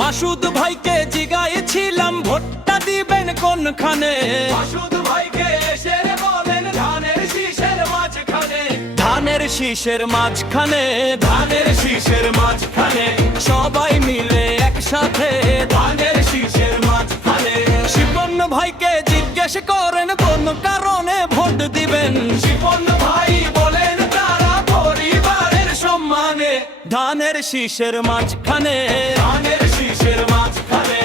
মাসুদ ভাইকে জিগাইছিলাম ভোটটা দিবেন কোনখানে। মাসুদ ভাইকে এসে বলেন ধানের শীষের মাঝখানে। ধানের শীষের মাঝখানে, ধানের শীষের মাঝখানে, সবাই মিলে একসাথে ধানের শীষের মাঝখানে। শিপন ভাইকে জিজ্ঞেস করেন কোন কারণে ভোট দিবেন। শিপন ভাই বলেন তারা পরিবারের সম্মানে। ধানের শীষের মাঝখানে, ধানের শীষের মাঝখানে।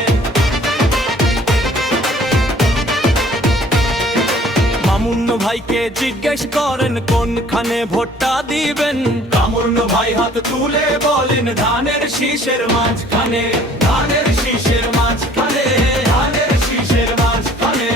মামুন ভাইকে জিজ্ঞেস করেন কোনখানে ভোটটা দিবেন। মামুন ভাই হাত তুলে বলেন ধানের শীষের মাঝখানে। ধানের শীষের মাঝখানে, ধানের শীষের মাঝখানে।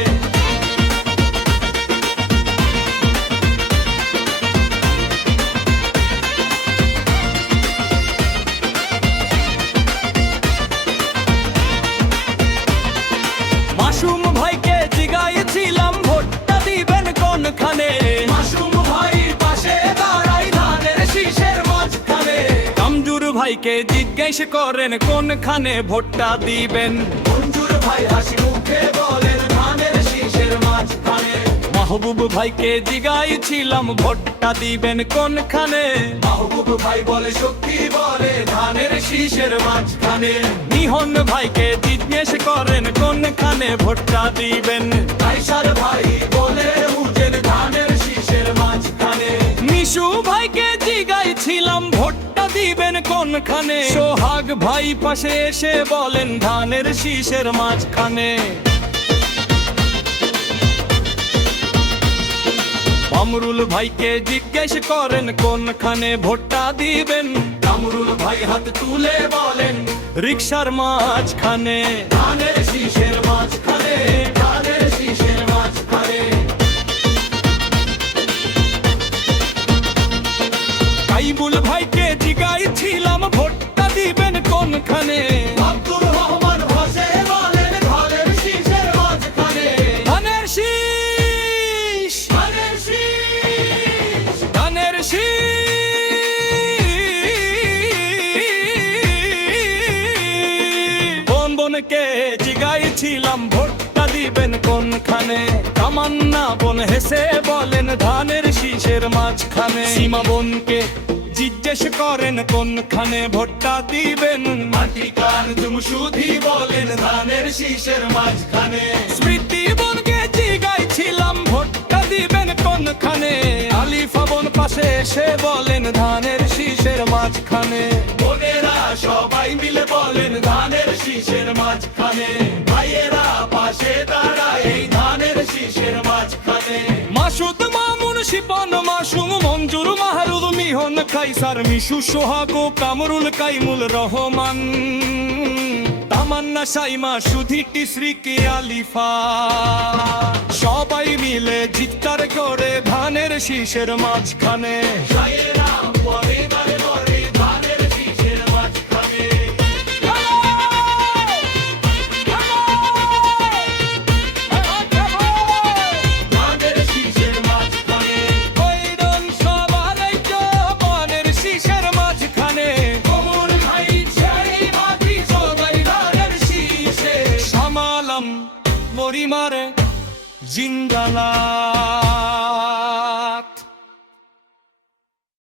মাসুম ভাইকে জিগাইছিলাম ভোটটা দিবেন কোনখানে। মাসুম ভাই পাশে দাঁড়াই ধানের শীষের মাঝখানে। কামজুর ভাইকে জিজ্ঞেস করেন কোনখানে ভোটটা দিবেন। মঞ্জুর ভাই হাসি মুখে বলেন ধানের শীষের মাঝখানে। মাহবুব ভাইকে জিগাইছিলাম ভোটটা দিবেন কোনখানে। মাহবুব ভাই বলে শক্তি বলে ধানের শীষের মাঝখানে। নিহন ভাইকে জিজ্ঞেস করেন কোনখানে ভোটটা দিবেন। কাইসার ভাই বলে উঠেন ধানের শীষের মাঝখানে। মিশু ভাইকে জিগাইছিলাম ভোটটা দিবেন কোনখানে। সোহাগ ভাই পাশে এসে বলেন ধানের শীষের মাঝখানে। কামরুল ভাইকে জিজ্ঞেস করেন কোনখানে ভোটটা দিবেন। কামরুল ভাই হাত তুলে বলেন রিকশার মাঝখানে। ধানের শীষের মাঝখানে, ধানের শীষের মাঝখানে। কাইবুল ভাইকে জিগাইছিলাম ভোটটা দিবেন কোনখানে। আব্দুর রহমান ভাসে বলেন ধানের শীষের মাঝখানে। ধানের শীষ, ধানের শীষ, ধানের শীষ। বোনকে জিগাইছিলাম ভোটটা দিবেন কোনখানে। তামান্না বোন হেসে বলেন ধানের শীষের মাঝখানে। সীমা বোনকে জিজ্ঞেস করেন কোনখানে ভোটটা দিবেন। মাটি কান জুমশুদি বলেন ধানের শীষের মাঝখানে। স্মৃতি বোনকে জিগাইছিলাম ভোটটা দিবেন কোনখানে। আলিফা বোন পাশে এসে বলেন ধানের শীষের মাঝখানে। বোনেরা সবাই মিলে বলেন ধানের শীষের মাঝখানে। ভাইয়েরা পাশে দাঁড়ায় এই ধানের শীষের মাঝখানে। মাসুদ মামুন শিপন মাসুম মঞ্জুর মাহরুদ মিহন কাইসার মিশু সোহাগ ও কামরুল কাইমুল রহমান তামান্না সাইমা সুধি টিসরি কে আলিফা সবাই মিলে চিৎকার করে ধানের শীষের মাঝখানে। ভাইয়েরা পরিবারে বলে ধানের শীষের মাঝখানে। ধানের শীষের মাঝখানে। কইরন সবার জবানের শীষের মাঝখানে। কোমর ভাই চাই মাটি সবাই ধানের শীষে। সামালাম মরিমারে জিন্দালা।